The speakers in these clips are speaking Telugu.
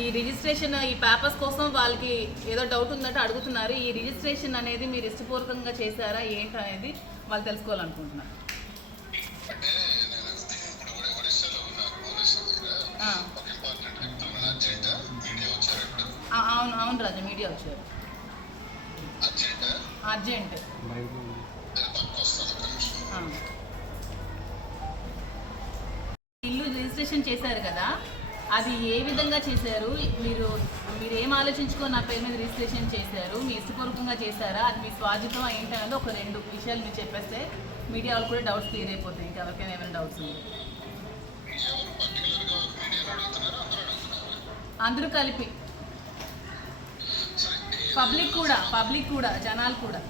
ఈ రిజిస్ట్రేషన్ ఈ పేపర్స్ కోసం వాళ్ళకి ఏదో డౌట్ ఉందంటే అడుగుతున్నారు. ఈ రిజిస్ట్రేషన్ అనేది మీరు ఇష్టపూర్వకంగా చేశారా ఏంటి అనేది వాళ్ళు తెలుసుకోవాలనుకుంటున్నారు. అవును అవును రాజా, మీడియా వచ్చారు. అర్జెంట్ ఇల్లు రిజిస్ట్రేషన్ చేశారు కదా, అది ఏ విధంగా చేశారు? మీరు ఏం ఆలోచించుకొని నా పేరు మీద రిజిస్ట్రేషన్ చేశారు? మీ ఇష్టపూర్వకంగా చేశారా? అది మీ స్వాధీనం ఏంటనేది ఒక 2 విషయాలు మీరు చెప్పేస్తే మీడియా వాళ్ళు కూడా డౌట్స్ క్లియర్ అయిపోతాయి. ఇంకెవరికైనా ఏమైనా డౌట్స్ ఉన్నాయి అందరూ కలిపి, పబ్లిక్ కూడా జనాలు కూడా.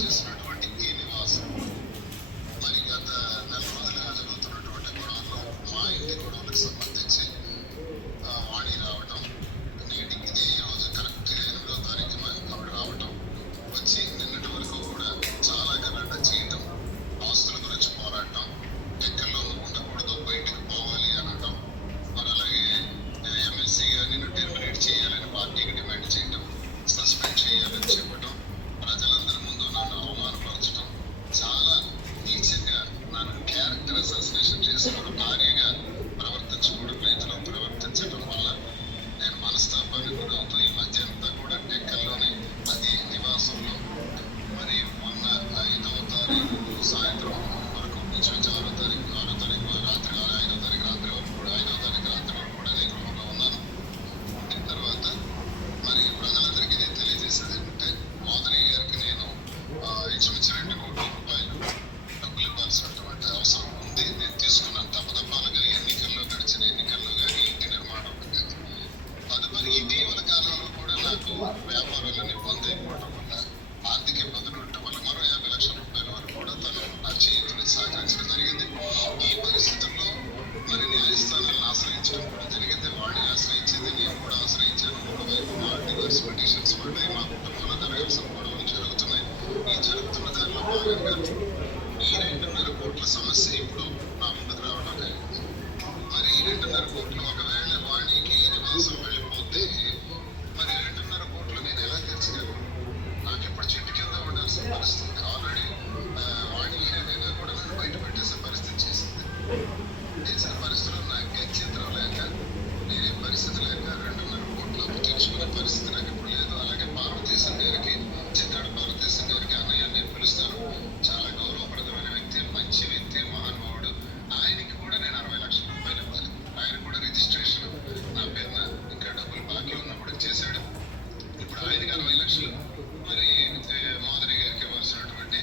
చేసినటువంటి ఈ నివాసం మరి గత నెల రోజులుగా జరుగుతున్నటువంటి గొడవల్లో మా ఇంటి గొడవలకు సంబంధించి వాణి రావటం, నేటికి ఇదే రోజు కరెక్ట్గా 8వ తారీఖున ఆవిడ రావటం, వచ్చి నిన్నటి వరకు కూడా చాలా గలాట చేయటం, ఆస్తుల గురించి పోరాటం, ఎక్కల్లో ఉండకూడదు బయటకు పోవాలి అనటం, మరి అలాగే ఎమ్మెల్సీగా నిన్ను టెర్మినేట్ చేయాలని పార్టీకి డిమాండ్ చేయటం, సస్పెండ్ చేయాలని చెప్పటం, ప్రజలందరి ముందు నన్ను అవమానపరచడం, చాలా నీచంగా నన్ను క్యారెక్టర్ అసాసినేషన్ చేసుకోవడం, భార్యగా ప్రవర్తించకూడదు రీతిలో ప్రవర్తించడం వల్ల నేను మనస్తాపానికి గురవుతూ ఈ మధ్య అంతా కూడా టెక్కల్లోనే అదే నివాసంలో మరి మొన్న 5వ తారీఖు సాయంత్రం వరకు నుంచి 6వ తారీఖు రాత్రి 5వ తారీఖు రాత్రి వరకు కూడా 5వ తారీఖు రాత్రి వరకు కూడా నేను గృహంలో ఉన్నాను. ఉండిన తర్వాత మరి ప్రజలందరికీ నేను తెలియజేసేది ఏంటంటే మోదీ గారికి నేను ఇంచుమించు 2 కోట్ల రూపాయలు డబ్బులు ఇవ్వాల్సినటువంటి అవసరం ఉంది. నేను తీసుకున్నాను తప్పదప్పాలుగా గడిచిన ఎన్నికల్లో కానీ ఇంటి నిర్మాణం కానీ. తదుపరి ఇటీవల కాలంలో కూడా నాకు వ్యాపారాలన్నీ బంద్ అయిపోవడం వల్ల ఆర్థిక ఇబ్బందులు ఉండటం వల్ల మరో 50 లక్షల రూపాయల వరకు కూడా తను నా చేతిని సహకరించడం జరిగింది. ఈ పరిస్థితుల్లో మరి న్యాయస్థానాలను ఆశ్రయించడం కూడా జరిగింది. వాడిని ఆశ్రయించింది, నేను కూడా ఆశ్రయించాను. ఒకవైపు మా డివర్స్ పిటిషన్స్ పడ్డాయి, మా కుటుంబంలో జరగాల్సిన గొడవలు జరుగుతున్నాయి. ఈ జరుగుతున్న దానిలో భాగంగా ఈ 2.5 కోట్ల సమస్య ఇప్పుడు నా ముందుకు రావడం జరిగింది. మరి ఈ 2.5 కోట్లు ఒకవేళ వాణికి నివాసం వెళ్ళిపోతే మరి 2.5 కోట్లు నేను ఎలా తెచ్చగలను? నాకు ఇప్పుడు చెట్టు కింద ఉండాల్సిన పరిస్థితి. ఆల్రెడీ వాణి ఏదైనా కూడా నన్ను బయట పెట్టేసే పరిస్థితి చేసింది. చేసిన పరిస్థితుల్లో నాకు గత్యంతరం లేక, నేనే పరిస్థితి లేక 2.5 కోట్లు అప్పు తెచ్చుకునే పరిస్థితి నాకు ఇప్పుడు లేదు. అలాగే పార్వతీశం గారికి, చిత్తాడు పార్వతీశం గారికి అన్నయ్య నేను పిలుస్తాను. చాలా గౌరవప్రదమైన వ్యక్తి, మంచి వ్యక్తి, మహానుభావుడు. ఆయనకి కూడా నేను 60 లక్షల రూపాయలు ఇవ్వాలి. ఆయన కూడా రిజిస్ట్రేషన్ నా పేరున ఇంకా డబ్బులు బాకీ ఉన్నప్పుడు చేశాడు. ఇప్పుడు ఆయనకి 60 లక్షలు, మరి మోదీ గారికి ఇవ్వాల్సినటువంటి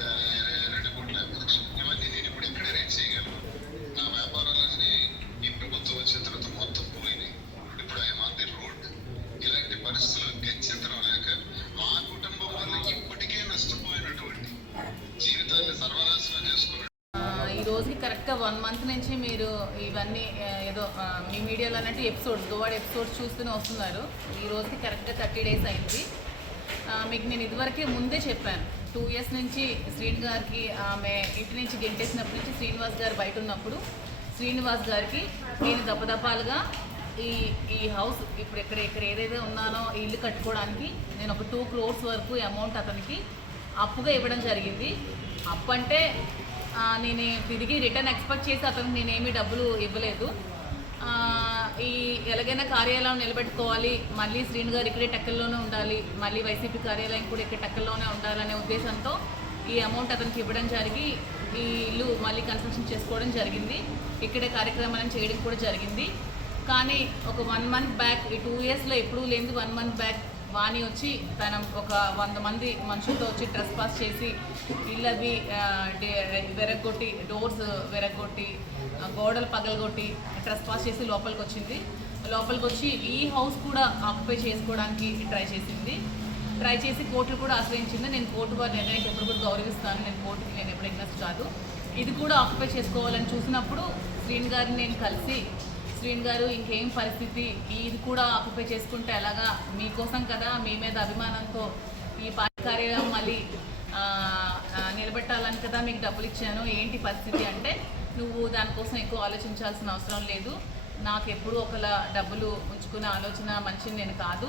2,50,00,000 ఇవన్నీ నేను ఇప్పుడు ఎక్కడ రేట్ చేయగలను? నా వ్యాపారాలన్నీ ఈ ప్రభుత్వం వచ్చిన తర్వాత మొత్తం పోయినాయి. ఇప్పుడు ఐఎమ్ ఆన్ ది రోడ్. ఇలాంటి పరిస్థితుల్లో గత్యంతరం లేక మా కుటుంబం వల్ల ఇప్పటికే నష్టపోయినటువంటి జీవితాన్ని సర్వనాశనం చేసుకున్నాడు. ఈ రోజుకి కరెక్ట్గా 1 మంత్ నుంచి మీరు ఇవన్నీ ఏదో మీ మీడియాలో అన్నట్టు ఎపిసోడ్స్, దువాడ ఎపిసోడ్స్ చూస్తూనే వస్తున్నారు. ఈ రోజుకి కరెక్ట్గా 30 డేస్ అయింది. మీకు నేను ఇదివరకే ముందే చెప్పాను, 2 ఇయర్స్ నుంచి శ్రీని గారికి ఆమె ఇంటి నుంచి గెంటేసినప్పటి నుంచి శ్రీనివాస్ గారు బయట ఉన్నప్పుడు శ్రీనివాస్ గారికి నేను దప్పదప్పాలుగా ఈ ఈ హౌస్ ఇప్పుడు ఇక్కడ ఏదైతే ఉన్నానో ఈ ఇల్లు కట్టుకోవడానికి నేను ఒక 2 crores వరకు అమౌంట్ అతనికి అప్పుగా ఇవ్వడం జరిగింది. అప్పు అంటే నేను తిరిగి రిటర్న్ ఎక్స్పెక్ట్ చేసి అతనికి నేనేమీ డబ్బులు ఇవ్వలేదు. ఈ ఎలాగైనా కార్యాలయం నిలబెట్టుకోవాలి, మళ్ళీ శ్రీను గారు ఇక్కడే టెక్కల్లోనే ఉండాలి, మళ్ళీ వైసీపీ కార్యాలయం కూడా ఇక్కడ టెక్కల్లోనే ఉండాలనే ఉద్దేశంతో ఈ అమౌంట్ అతనికి ఇవ్వడం జరిగి ఈ ఇల్లు మళ్ళీ కన్స్ట్రక్షన్ చేసుకోవడం జరిగింది. ఇక్కడే కార్యక్రమాలను చేయడం కూడా జరిగింది. కానీ ఒక 1 month బ్యాక్, ఈ 2 yearsలో ఎప్పుడూ లేనిది 1 month బ్యాక్ వాణి వచ్చి తన ఒక 100 మంది మనుషులతో వచ్చి ట్రెస్ పాస్ చేసి ఇళ్ళవి వెరగొట్టి, డోర్స్ వెరగొట్టి, గోడలు పగలగొట్టి ట్రెస్ పాస్ చేసి లోపలికి వచ్చింది. లోపలికి వచ్చి ఈ హౌస్ కూడా ఆక్యుపై చేసుకోవడానికి ట్రై చేసి కోర్టు కూడా ఆశ్రయించింది. నేను కోర్టు వారి నిర్ణయానికి ఎప్పుడు కూడా గౌరవిస్తాను, నేను కోర్టుకి నేను ఎప్పుడు ఎగ్నెస్ట్ కాదు. ఇది కూడా ఆక్యుపై చేసుకోవాలని చూసినప్పుడు శ్రీను గారిని నేను కలిసి, శ్రీను గారు ఇంకేం పరిస్థితి, ఇది కూడా ఆక్యుపై చేసుకుంటే ఎలాగా, మీకోసం కదా, మీ మీద అభిమానంతో ఈ పార్టీ కార్యాలయం మళ్ళీ నిలబెట్టాలని కదా మీకు డబ్బులు ఇచ్చాను, ఏంటి పరిస్థితి అంటే, నువ్వు దానికోసం ఎక్కువ ఆలోచించాల్సిన అవసరం లేదు, నాకు ఎప్పుడు ఒకలా డబ్బులు ఉంచుకునే ఆలోచన మనిషిని నేను కాదు,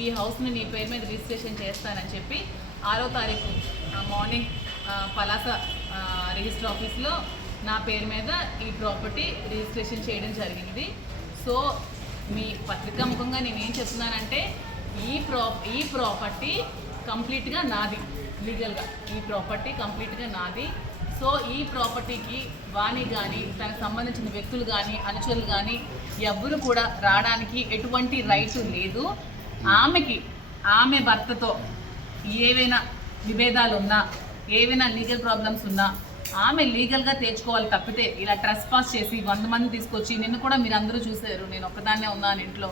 ఈ హౌస్ని నీ పేరు మీద రిజిస్ట్రేషన్ చేస్తానని చెప్పి 6వ తారీఖు మార్నింగ్ పలాస రిజిస్టర్ ఆఫీస్లో నా పేరు మీద ఈ ప్రాపర్టీ రిజిస్ట్రేషన్ చేయడం జరిగింది. సో మీ పత్రికా ముఖంగా నేనేం చెప్తున్నానంటే ఈ ప్రాపర్టీ కంప్లీట్గా నాది, లీగల్గా ఈ ప్రాపర్టీ కంప్లీట్గా నాది. సో ఈ ప్రాపర్టీకి వాణి కానీ తనకు సంబంధించిన వ్యక్తులు కానీ అనుచరులు కానీ ఎవ్వరు కూడా రావడానికి ఎటువంటి రైట్ లేదు. ఆమె భర్తతో ఏవైనా విభేదాలు ఉన్నా, ఏవైనా లీగల్ ప్రాబ్లమ్స్ ఉన్నా ఆమె లీగల్గా తెచ్చుకోవాలి తప్పితే ఇలా ట్రెస్ పాస్ చేసి 100 మంది తీసుకొచ్చి, నిన్ను కూడా మీరు అందరూ చూశారు, నేను ఒక్కదాన్నే ఉన్నాను ఇంట్లో,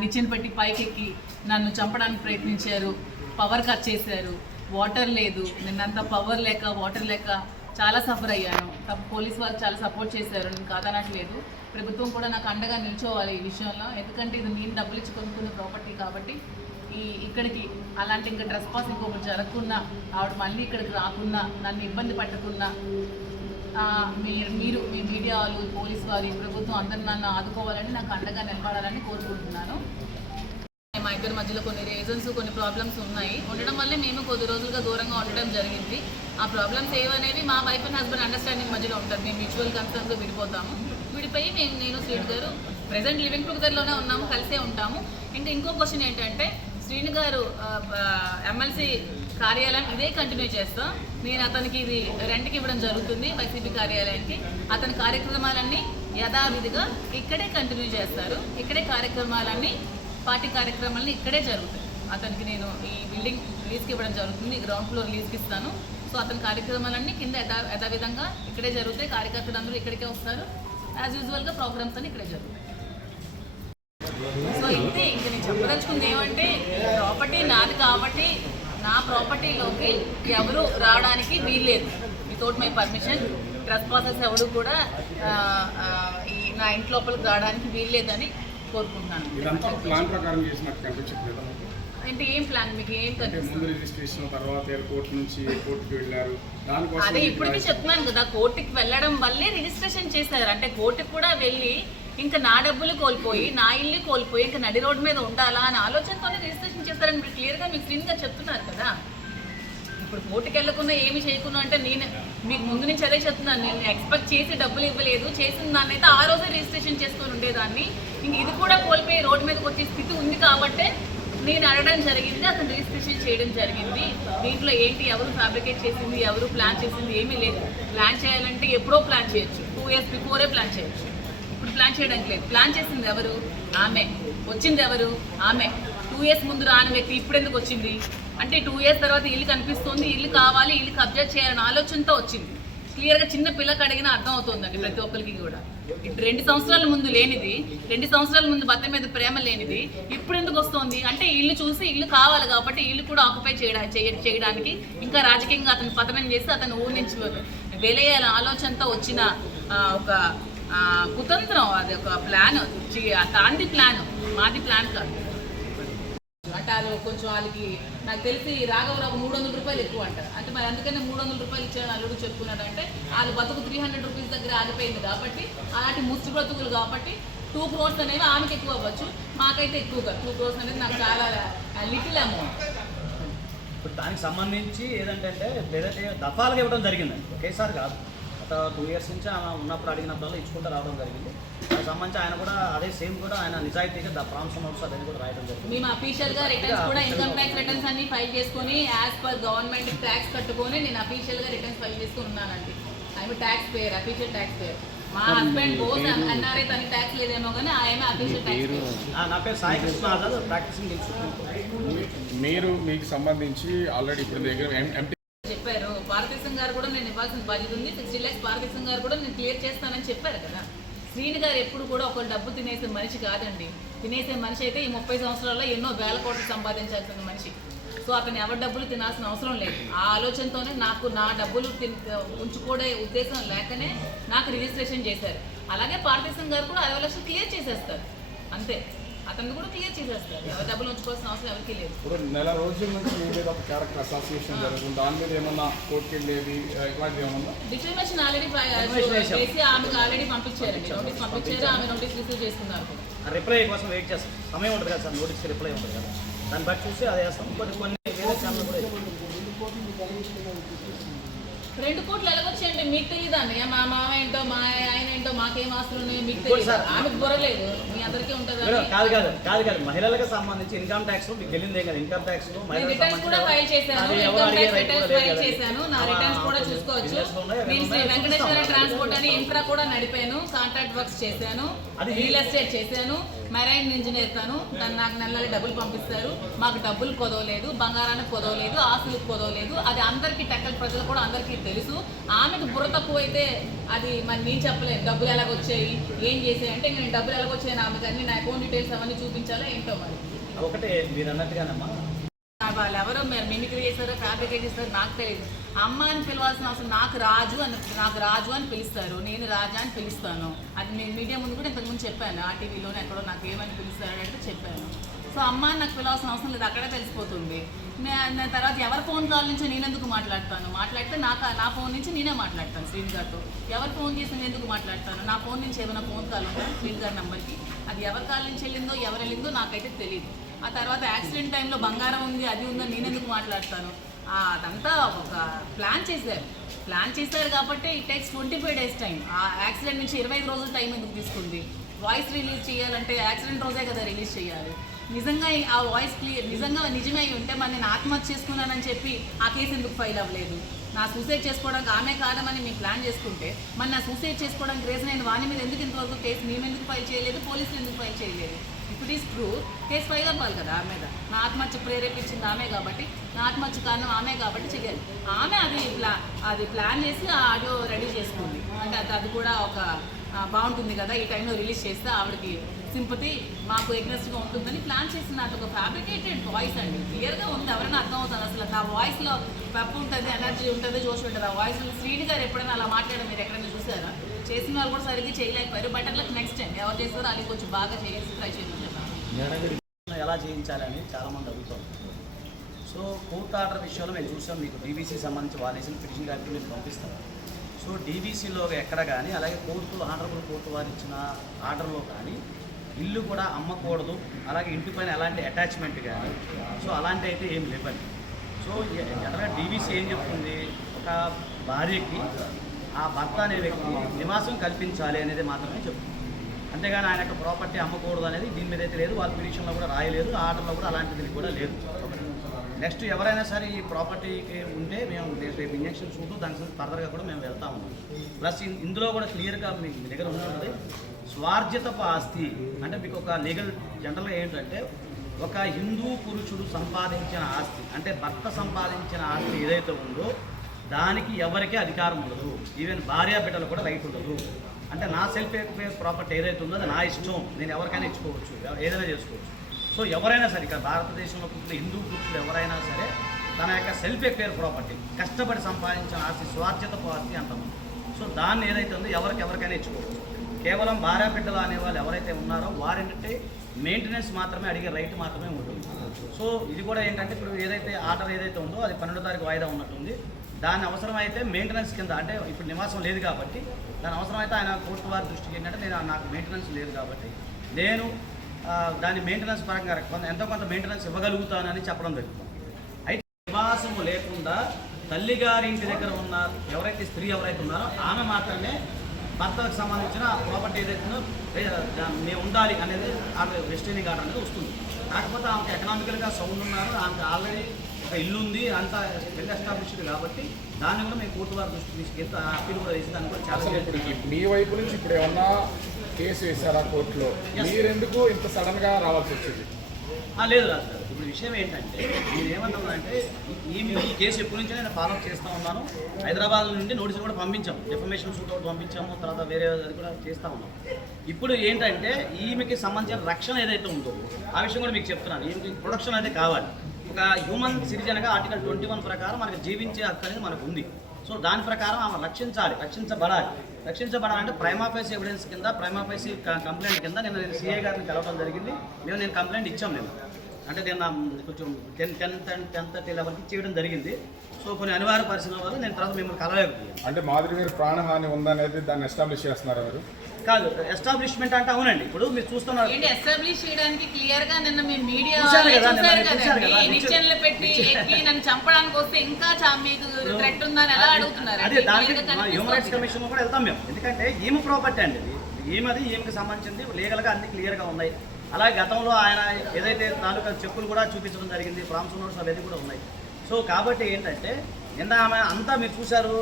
నిచ్చెన పెట్టి పైకెక్కి నన్ను చంపడానికి ప్రయత్నించారు, పవర్ కట్ చేశారు, వాటర్ లేదు, నిన్నంతా పవర్ లేక వాటర్ లేక చాలా సఫర్ అయ్యాను. పోలీస్ వాళ్ళు చాలా సపోర్ట్ చేశారు, నేను కాదనట్లేదు. ప్రభుత్వం కూడా నాకు అండగా నిల్చోవాలి ఈ విషయంలో, ఎందుకంటే ఇది నేను డబ్బులు ఇచ్చి కొనుక్కునే ప్రాపర్టీ కాబట్టి. ఇక్కడికి అలాంటి ఇంకా డ్రెస్ పాస్ ఇంకొకటి జరగకున్నా, ఆవిడ మళ్ళీ ఇక్కడికి రాకున్నా, నన్ను ఇబ్బంది పట్టకున్నా మీరు మీ మీడియా వాళ్ళు, పోలీస్ వారు, ప్రభుత్వం అందరూ నన్ను ఆదుకోవాలని, నాకు అండగా నిలబడాలని కోరుకుంటున్నాను. మా ఇద్దరి మధ్యలో కొన్ని రీజన్స్, కొన్ని ప్రాబ్లమ్స్ ఉండడం వల్లే మేము కొద్ది రోజులుగా దూరంగా ఉండడం జరిగింది. ఆ ప్రాబ్లమ్స్ ఏవనేవి మా వైఫ్ అండ్ హస్బెండ్ అండర్స్టాండింగ్ మధ్యలో ఉంటుంది. మేము మ్యూచువల్ కన్సర్న్స్గా విడిపోతాము. విడిపోయి నేను శ్రీను గారు ప్రెజెంట్ లివింగ్ టుగెదర్లోనే ఉన్నాము, కలిసే ఉంటాము. ఇంకా ఇంకో క్వశ్చన్ ఏంటంటే, శ్రీను గారు ఎమ్మెల్సీ కార్యాలయం ఇదే కంటిన్యూ చేస్తాం. నేను అతనికి ఇది రెంట్కి ఇవ్వడం జరుగుతుంది వైసీపీ కార్యాలయానికి. అతని కార్యక్రమాలన్నీ యథావిధిగా ఇక్కడే కంటిన్యూ చేస్తారు. ఇక్కడే కార్యక్రమాలన్నీ, పార్టీ కార్యక్రమాలన్నీ ఇక్కడే జరుగుతాయి. అతనికి నేను ఈ బిల్డింగ్ లీజ్కి ఇవ్వడం జరుగుతుంది, గ్రౌండ్ ఫ్లోర్ లీజ్కి ఇస్తాను. సో అతని కార్యక్రమాలన్నీ కింద యథావిధంగా ఇక్కడే జరుగుతాయి. కార్యకర్తలు అందరూ ఇక్కడికే వస్తారు. యాజ్ యూజువల్గా ప్రోగ్రామ్స్ అన్నీ ఇక్కడే జరుగుతాయి. సో ఇంతే, ఇంకా నేను చెప్పదలుచుకుంది ఏమంటే, ప్రాపర్టీ నాది కాబట్టి నా ప్రాపర్టీలోకి ఎవరు రావడానికి వీల్లేదు. వితౌట్ మై పర్మిషన్ ట్రెస్ పాసెస్ ఎవరు కూడా నా ఇంటి లోపలికి రావడానికి వీల్లేదని కోరుకుంటున్నాను. అంటే ఏం ప్లాన్, మీకు ఏం అదే ఇప్పటికీ చెప్తున్నాను కదా, కోర్టుకి వెళ్ళడం వల్లే రిజిస్ట్రేషన్ చేశారు. అంటే కోర్టుకి కూడా వెళ్ళి ఇంకా నా డబ్బులు కోల్పోయి, నా ఇల్లు కోల్పోయి, ఇంకా నడి రోడ్డు మీద ఉండాలా అని ఆలోచనతోనే రిజిస్ట్రేషన్ చేస్తారని మీరు క్లియర్గా మీకు క్లీన్గా చెప్తున్నారు కదా. ఇప్పుడు కోర్టుకి వెళ్ళకుండా ఏమి చేయకుండా అంటే నేను మీకు ముందు నుంచి అదే చెప్తున్నాను. నేను ఎక్స్పెక్ట్ చేసి డబ్బులు ఇవ్వలేదు, చేసిన దాన్ని అయితే ఆ రోజే రిజిస్ట్రేషన్ చేసుకొని ఉండేదాన్ని. ఇంక ఇది కూడా కోల్పోయి రోడ్డు మీదకి వచ్చే స్థితి ఉంది కాబట్టే నేను అడగడం జరిగింది, అతను రిజిస్ట్రేషన్ చేయడం జరిగింది. దీంట్లో ఏంటి, ఎవరు ఫ్యాబ్రికేట్ చేసింది, ఎవరు ప్లాన్ చేసింది ఏమీ లేదు. ప్లాన్ చేయాలంటే ఎప్పుడో ప్లాన్ చేయొచ్చు, 2 years బిఫోరే ప్లాన్ చేయొచ్చు. ఇప్పుడు ప్లాన్ చేయడానికి లేదు. ప్లాన్ చేసింది ఎవరు? ఆమె. వచ్చింది ఎవరు? ఆమె. 2 years ముందు రాని వ్యక్తి ఇప్పుడు ఎందుకు వచ్చింది అంటే, 2 years తర్వాత ఇల్లు కనిపిస్తుంది, ఇల్లు కావాలి, ఇల్లు కబ్జా చేయాలనే ఆలోచనతో వచ్చింది. క్లియర్గా చిన్న పిల్లకి అడిగినా అర్థం అవుతుందండి ప్రతి ఒక్కరికి కూడా. 2 సంవత్సరాల ముందు లేనిది, 2 సంవత్సరాల ముందు భర్త మీద ప్రేమ లేనిది ఇప్పుడు ఎందుకు వస్తుంది అంటే, ఇల్లు చూసి ఇల్లు కావాలి కాబట్టి ఇల్లు కూడా ఆక్యుపై చేయడానికి, ఇంకా రాజకీయంగా అతను పతనం చేసి అతను ఊరి నుంచి వెలేయాల ఆలోచనతో వచ్చిన ఒక కుతంత్రం. అది ఒక ప్లాన్, తాంది ప్లాన్, మాది ప్లాన్ కాదు. అంటే అది కొంచెం వాళ్ళకి నాకు తెలిసి రాఘవరావు 300 రూపాయలు ఎక్కువ అంటారు. అంటే మరి అందుకనే 300 రూపాయలు ఇచ్చాను అల్లుడు చెప్పుకున్నాడు. అంటే వాళ్ళు బతుకు 300 రూపీస్ దగ్గర ఆగిపోయింది కాబట్టి, అలాంటి ముష్టి బ్రతుకులు కాబట్టి 2 crores అనేవి ఆమెకి ఎక్కువ అవ్వచ్చు, మాకైతే ఎక్కువ కాదు. 2 crores అనేది నాకు చాలా లిటిల్ అమౌంట్. ఇప్పుడు దానికి సంబంధించి ఏదంటే లేదంటే దఫాలుగా ఇవ్వడం జరిగిందండి, ఒకేసారి కాదు. గత 2 years నుంచి ఆమె ఉన్నప్పుడు అడిగినప్పుడు ఇచ్చుకుంటూ రావడం జరిగింది. దానికి సంబంధించి ఆయన కూడా అదే సేమ్ కూడా ఆయన నిజాయితీగా ప్రాన్స్ నోట్స్ అదని కూడా రాయడం జరిగింది. మేము అఫీషియల్గా రిటర్న్స్ కూడా ఇన్కమ్ ట్యాక్స్ రిటర్న్స్ అన్ని ఫైల్ చేసుకొని యాజ్ పర్ గవర్నమెంట్ ట్యాక్స్ కట్టుకొని నేను అఫీషియల్గా రిటర్న్స్ ఫైల్ చేసుకుని ఉన్నానండి. I'm tax payer, official tax payer. మా హస్బెండ్ బోస్ అన్నారే తనకి ట్యాక్స్ లేదేమో కానీ ఆయన అఫీషియల్ ట్యాక్స్ పేయర్. నా పేరు సాయి కృష్ణ ఆజాద్, ప్రాక్టీసింగ్ ఇన్స్టిట్యూట్. మీరు మీకు సంబంధించి ఆల్రెడీ ఇప్పుడు దగ్గర చెప్పారు. భారతదేశం గారు కూడా నేను ఇవ్వాల్సిన బాధ్యత ఉంది, 60 lakhs భారతదేశం గారు కూడా నేను క్లియర్ చేస్తానని చెప్పారు కదా. శ్రీని గారు ఎప్పుడు కూడా ఒక డబ్బు తినేసే మనిషి కాదండి. తినేసే మనిషి అయితే ఈ 30 సంవత్సరాల్లో ఎన్నో వేల కోట్లు సంపాదించాల్సిన మనిషి. సో అతను ఎవరి డబ్బులు తినాల్సిన అవసరం లేదు. ఆ ఆలోచనతోనే నాకు నా డబ్బులు ఉంచుకోడే ఉద్దేశం లేకనే నాకు రిజిస్ట్రేషన్ చేశారు. అలాగే భారతదేశం గారు కూడా 60 లక్షలు క్లియర్ చేసేస్తారు అంతే. అతను కూడా క్లియర్ చేసేస్తారు. ఎవరి డబ్బులు ఉంచుకోవాల్సిన అవసరం ఎవరికి లేదు. ఇప్పుడు నెల రోజుల నుంచి మీ మీద ఒక క్యారెక్టర్ అసోసియేషన్ జరుగుతుంది, దాని మీద ఏమన్నా కోర్టుకి వెళ్ళేది ఇట్లాంటివి ఏమన్నా? డిఫమేషన్ ఆల్రెడీ చేసి ఆమెకు ఆల్రెడీ పంపించారండి, నోటీస్ పంపించారు. ఆమె నోటీస్ రిసీవ్ చేసుకున్నారు కూడా. రిప్లై కోసం వెయిట్ చేస్తాం, సమయం ఉంటుంది కదా సార్, నోటీస్ రిప్లై ఉంటుంది కదా, దాన్ని బట్టి చూసి అది వేస్తాం. కొన్ని వేరే ఛానల్ కూడా 2 కోట్లు ఎలాగొచ్చాయండి మీకు తెలియదండి. మా మామ ఏంటో మా ఆయన ఏంటో మాకేం ఆస్తులు ఉన్నాయో మీకు తెలియదు. ఆమెకు బుర్రలేదు, మీ అందరికీ ఉంటుంది. కాదు మహిళలకు సంబంధించి ఇన్కమ్ ట్యాక్స్ మీకు వెళ్ళిందే కదా. ఇన్కమ్ ట్యాక్స్ రిటర్న్స్ కూడా ఫైల్ చేశాను, ఇన్కమ్ ట్యాక్స్ రిటర్న్స్ ఫైల్ చేశాను. నా రిటర్న్స్ కూడా చూసుకోవచ్చు. నేను శ్రీ వెంకటేశ్వర ట్రాన్స్పోర్ట్ అని ఇన్ఫ్రా కూడా నడిపాను, కాంట్రాక్ట్ వర్క్స్ చేశాను, రియల్ ఎస్టేట్ చేశాను, మెరైన్ ఇంజనీర్ తాను. నాకు నెలలు డబ్బులు పంపిస్తారు. మాకు డబ్బులు కొదవలేదు, బంగారానికి కొదవలేదు, ఆస్తులకు కొదవలేదు. అది అందరికీ టెక్కల ప్రజలు కూడా అందరికీ తెలుసు. ఆమెకు బుర్ర తక్కువ అయితే అది మరి నేను చెప్పలేదు. డబ్బులు ఎలాగొచ్చాయి ఏం చేసాయి అంటే నేను డబ్బులు ఎలాగొచ్చాయి ఆమెకు అన్ని నా అకౌంట్ డీటెయిల్స్ అవన్నీ చూపించాలా ఏంటో మరి. ఒకటే మీరు అన్నట్టుగానమ్మా, వాళ్ళు ఎవరో మీరు మిమిక్రీ చేస్తారో ఫ్యాబ్రికేట్ చేస్తారో నాకు తెలియదు. అమ్మ అని పిలవాల్సిన అవసరం, నాకు రాజు అని పిలుస్తారు, నేను రాజా అని పిలుస్తాను. అది నేను మీడియా ముందు కూడా ఇంతకుముందు చెప్పాను, ఆ టీవీలోనే ఎక్కడో నాకు ఏమని పిలుస్తారు అంటే చెప్పాను. సో అమ్మ అని నాకు పిలవాల్సిన అవసరం లేదు, అక్కడే తెలిసిపోతుంది. తర్వాత ఎవరి ఫోన్ కాల్ నుంచి నేను ఎందుకు మాట్లాడితే నా ఫోన్ నుంచి నేనే మాట్లాడతాను శ్రీని గారితో. ఎవరు ఫోన్ చేసి నేను ఎందుకు మాట్లాడతాను? నా ఫోన్ నుంచి ఏమైనా ఫోన్ కాల్ ఉందా శ్రీని గారి నెంబర్కి? అది ఎవరి కాల్ నుంచి వెళ్ళిందో ఎవరు వెళ్ళిందో నాకైతే తెలియదు. ఆ తర్వాత యాక్సిడెంట్ టైంలో బంగారం ఉంది అది ఉందని నేను ఎందుకు మాట్లాడతాను? అదంతా ఒక ప్లాన్ చేశారు కాబట్టి ఇట్ టేక్స్ 25 days టైం. ఆ యాక్సిడెంట్ నుంచి 25 రోజుల టైం ఎందుకు తీసుకుంది? వాయిస్ రిలీజ్ చేయాలంటే యాక్సిడెంట్ రోజే కదా రిలీజ్ చేయాలి. నిజంగా ఆ వాయిస్ నిజమే ఉంటే మరి నేను ఆత్మహత్య చేసుకున్నానని చెప్పి ఆ కేసు ఎందుకు ఫైల్ అవ్వలేదు? నా సూసైడ్ చేసుకోవడానికి ఆమె కారణమని మేము ప్లాన్ చేసుకుంటే మరి నా సూసైడ్ చేసుకోవడానికి రీజన్ అయిన వాని మీద ఎందుకు ఇంతవరకు కేసు మేము ఎందుకు ఫైల్ చేయలేదు, పోలీసులు ఎందుకు ఫైల్ చేయలేదు? ఇప్పుడు ఈస్ ట్రూ, కేసు ఫైల్ అవ్వాలి కదా ఆమె మీద. నా ఆత్మహత్య ప్రేరేపించింది ఆమె కాబట్టి, నా ఆత్మహత్య కారణం ఆమె కాబట్టి చేయాలి. ఆమె అది ప్లాన్ చేసి ఆ ఆడియో రెడీ చేసుకుంది అంటే అది కూడా ఒక బాగుంటుంది కదా, ఈ టైంలో రిలీజ్ చేస్తే ఆవిడకి సింపతి మాకు ఎగ్నెస్ట్గా ఉంటుందని ప్లాన్ చేసిన అది ఒక ఫ్యాబ్రికేటెడ్ వాయిస్ అండి. క్లియర్గా ఉంది, ఎవరైనా అర్థం అవుతుంది. అసలు నా వాయిస్లో పెప్పు ఉంటుంది, ఎనర్జీ ఉంటుంది, జోష్ ఉంటుంది. ఆ వాయిస్లో శ్రీని గారు ఎప్పుడైనా అలా మాట్లాడడం మీరు ఎక్కడైనా చూసారా? చేసిన వాళ్ళు కూడా సరిగ్గా చేయలేకపోయారు. బట్ అట్లా నెక్స్ట్ టైం ఎవరు చేస్తారో అది కొంచెం బాగా చేసి ట్రై చేయమని చెప్పారు. ఎలా చేయించాలని చాలామంది అడుగుతారు. సో కోర్టు ఆర్డర్ విషయంలో మేము చూసాం, మీకు డీబీసీ సంబంధించి వాళ్ళు వేసిన పిటిషన్ గారికి మేము పంపిస్తాం. సో డీబీసీలో ఎక్కడ కానీ అలాగే ఆనరబుల్ కోర్టు వారు ఇచ్చిన ఆర్డర్లో కానీ ఇల్లు కూడా అమ్మకూడదు, అలాగే ఇంటిపైన ఎలాంటి అటాచ్మెంట్ కానీ సో అలాంటి అయితే ఏం లేవండి. సో జనరల్గా డీబీసీ ఏం చెప్తుంది, ఒక భార్యకి ఆ భర్త అనే వ్యక్తి నివాసం కల్పించాలి అనేది మాత్రమే చెప్తుంది. అంతేగాని ఆయన యొక్క ప్రాపర్టీ అమ్మకూడదు అనేది దీని మీద అయితే లేదు, వాళ్ళ పిటిషన్లో కూడా రాయలేదు, ఆర్డర్లో కూడా అలాంటిది కూడా లేదు. నెక్స్ట్ ఎవరైనా సరే ఈ ప్రాపర్టీకి ఉంటే మేము రేపు ఇంజక్షన్ చూస్తూ దానికి ఫర్దర్గా కూడా మేము వెళ్తా ఉన్నాం. ప్లస్ ఇందులో కూడా క్లియర్గా మీ దగ్గర ఉంటుంది స్వార్జితపు ఆస్తి అంటే మీకు ఒక లీగల్ జనరల్గా ఏంటంటే ఒక హిందూ పురుషుడు సంపాదించిన ఆస్తి అంటే భర్త సంపాదించిన ఆస్తి ఏదైతే ఉందో దానికి ఎవరికీ అధికారం ఉండదు. ఈవెన్ భార్య బిడ్డలు కూడా రైట్ ఉండదు. అంటే నా సెల్ఫ్ ప్రాపర్టీ ఏదైతే ఉందో అది నా ఇష్టం, నేను ఎవరికైనా ఇచ్చుకోవచ్చు, ఏదైనా చేసుకోవచ్చు. సో ఎవరైనా సరే ఇక్కడ భారతదేశంలో పుట్టిన హిందూ పురుషులు ఎవరైనా సరే తన యొక్క సెల్ఫ్ ఎఫేర్ ప్రాపర్టీ కష్టపడి సంపాదించిన ఆస్తి స్వార్జితపు ఆస్తి అంటాము. సో దాన్ని ఏదైతే ఉందో ఎవరికైనా ఇచ్చుకోవచ్చు. కేవలం భార్య బిడ్డలు అనేవాళ్ళు ఎవరైతే ఉన్నారో వారేంటంటే మెయింటెనెన్స్ మాత్రమే అడిగే రైట్ మాత్రమే ఉంటుంది. సో ఇది కూడా ఏంటంటే ఇప్పుడు ఏదైతే ఆర్డర్ ఏదైతే ఉందో అది 12వ తారీఖు వాయిదా ఉన్నట్టుంది. దాని అవసరమైతే మెయింటెనెన్స్ కింద, అంటే ఇప్పుడు నివాసం లేదు కాబట్టి దాని అవసరమైతే ఆయన కోర్టు వారి దృష్టికి ఏంటంటే నాకు మెయింటెనెన్స్ లేదు కాబట్టి నేను దాని మెయింటెనెన్స్ పరంగా ఎంతో కొంత మెయింటెనెన్స్ ఇవ్వగలుగుతానని చెప్పడం జరుగుతుంది. అయితే నివాసము లేకుండా తల్లిగారింటి దగ్గర ఉన్న ఎవరైతే స్త్రీ ఎవరైతే ఉన్నారో ఆమె మాత్రమే భర్తకు సంబంధించిన ప్రాపర్టీ ఏదైతుందో మేము ఉండాలి అనేది ఆమె రెస్ట్రైనింగ్ ఆర్డర్ అనేది వస్తుంది. కాకపోతే ఆమెకు ఎకనామికల్గా సౌండ్ ఉన్నారు, ఆమెకు ఆల్రెడీ ఒక ఇల్లు ఉంది, అంతా వెల్ ఎస్టాబ్లిష్డ్ కాబట్టి దాన్ని కూడా మేము కోర్టు వారి దృష్టికి తీసుకెళ్తే అప్పీల్ కూడా వేసి దాన్ని కూడా చాలా ఇప్పుడు మీ వైపు నుంచి ఇప్పుడు ఏమన్నా కేసు వేశారా కోర్టులో? మీరెందుకు ఇంత సడన్గా రావాల్సి వచ్చింది? లేదు రాజు గారు, ఇప్పుడు విషయం ఏంటంటే నేనేమంటున్నానంటే ఈ కేసు ఎప్పటి నుంచో నేను ఫాలోఅప్ చేస్తూ ఉన్నాను. హైదరాబాద్ నుండి నోటీసులు కూడా పంపించాము, డెఫమేషన్ సూట్ ఒకటి పంపించాము, తర్వాత వేరే అది కూడా చేస్తూ ఉన్నాం. ఇప్పుడు ఏంటంటే ఈమెకి సంబంధించిన రక్షణ ఏదైతే ఉందో ఆ విషయం కూడా మీకు చెప్తున్నాను. ఈమెకి ప్రొటెక్షన్ అయితే కావాలి. ఒక హ్యూమన్ సిటిజన్గా ఆర్టికల్ 21 ప్రకారం మనకు జీవించే హక్కు అనేది మనకు ఉంది. సో దాని ప్రకారం ఆమె రక్షించబడాలంటే ప్రైమా ఫేసి ఎవిడెన్స్ కింద, ప్రైమా ఫేసి కంప్లైంట్ కింద నేను సిఐ గారిని కలవడం జరిగింది. నేను కంప్లైంట్ ఇచ్చాం. అంటే నేను కొంచెం 10:30 లెవెల్కి చేయడం జరిగింది. సో కొన్ని అనివార్య పరిస్థితుల వల్ల నేను తర్వాత మిమ్మల్ని కలవలేకపోయాను. అంటే మాదిరి గారి ప్రాణహాని ఉందనేది దాన్ని ఎస్టాబ్లిష్ చేస్తున్నారు మీరు? కాదు, ఎస్టాబ్లిష్మెంట్ అంటే అవునండి. ఇప్పుడు మీరు చూస్తున్నారు ఎస్టాబ్లిష్ చేయడానికి క్లియర్ గా నిన్న మీరు మీడియా చూశారు కదా, నిచ్చెనలు పెట్టి ఎక్కి నన్ను చంపడానికి వస్తే ఇంకా మీకు థ్రెట్ ఉందని ఎలా అడుగుతున్నారు? అదే దానికి హ్యూమన్ రైట్స్ కమిషన్ కూడా వెళ్తాం మేము. ఎందుకంటే ఈమె ప్రాపర్టీ అండి, ఈమెకి సంబంధించింది లీగల్గా అన్ని క్లియర్గా ఉన్నాయి. అలాగే గతంలో ఆయన ఏదైతే తాలూకా చెక్కులు కూడా చూపించడం జరిగింది, ప్రామిస్ నోట్స్ అవన్నీ కూడా ఉన్నాయి. సో కాబట్టి ఏంటంటే నిన్న ఆమె అంతా మీరు చూశారు,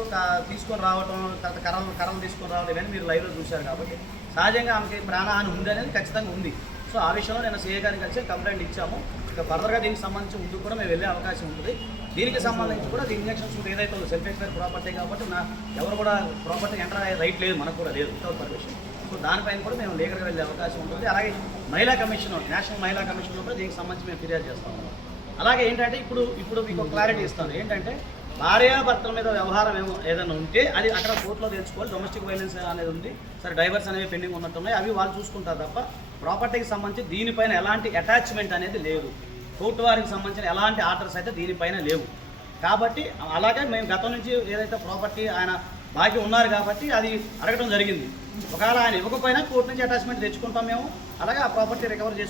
తీసుకొని రావడం, తర్వాత కర్రలు తీసుకొని రావడం, ఇవన్నీ మీరు లైవ్లో చూశారు. కాబట్టి సహజంగా ఆమెకి ప్రాణహాని ఉంది అనేది ఖచ్చితంగా ఉంది. సో ఆ విషయంలో నేను సీఏ గారిని కలిసి కంప్లైంట్ ఇచ్చాము. ఇక ఫర్దర్గా దీనికి సంబంధించి ముందు కూడా మేము వెళ్ళే అవకాశం ఉంటుంది. దీనికి సంబంధించి కూడా ఇంజక్షన్స్ ఏదైతే ఉందో సెల్ఫ్ ఎక్స్పైర్ ప్రాపర్టీ కాబట్టి ఎవరు కూడా ప్రాపర్టీ ఎంటర్ అయ్యే రైట్ లేదు, మనకు కూడా లేదు వితౌట్ పర్మిషన్. సో దానిపైన కూడా మేము లీగల్గా వెళ్ళే అవకాశం ఉంటుంది. అలాగే మహిళా కమిషన్, నేషనల్ మహిళా కమిషన్లో కూడా దీనికి సంబంధించి మేము ఫిర్యాదు చేస్తాము. అలాగే ఏంటంటే ఇప్పుడు మీకు క్లారిటీ ఇస్తాను. ఏంటంటే భార్యాభర్తల మీద వ్యవహారం ఏదైనా ఉంటే అది అక్కడ కోర్టులో తెలుసుకోవాలి. డొమెస్టిక్ వైలెన్స్ అనేది ఉంది, సరే డైవర్స్ అనేవి పెండింగ్ ఉన్నట్టున్నాయి, అవి వాళ్ళు చూసుకుంటారు తప్ప ప్రాపర్టీకి సంబంధించి దీనిపైన ఎలాంటి అటాచ్మెంట్ అనేది లేదు. కోర్టు వారికి సంబంధించిన ఎలాంటి ఆర్డర్స్ అయితే దీనిపైన లేవు. కాబట్టి అలాగే మేము గతం నుంచి ఏదైతే ప్రాపర్టీ ఆయన బాకీ ఉన్నారు కాబట్టి అది అడగడం జరిగింది. ఒకవేళ ఆయన ఇవ్వకపోయినా కోర్టు నుంచి అటాచ్మెంట్ తెచ్చుకుంటాం మేము. అలాగే ఆ ప్రాపర్టీ రికవర్ చేసి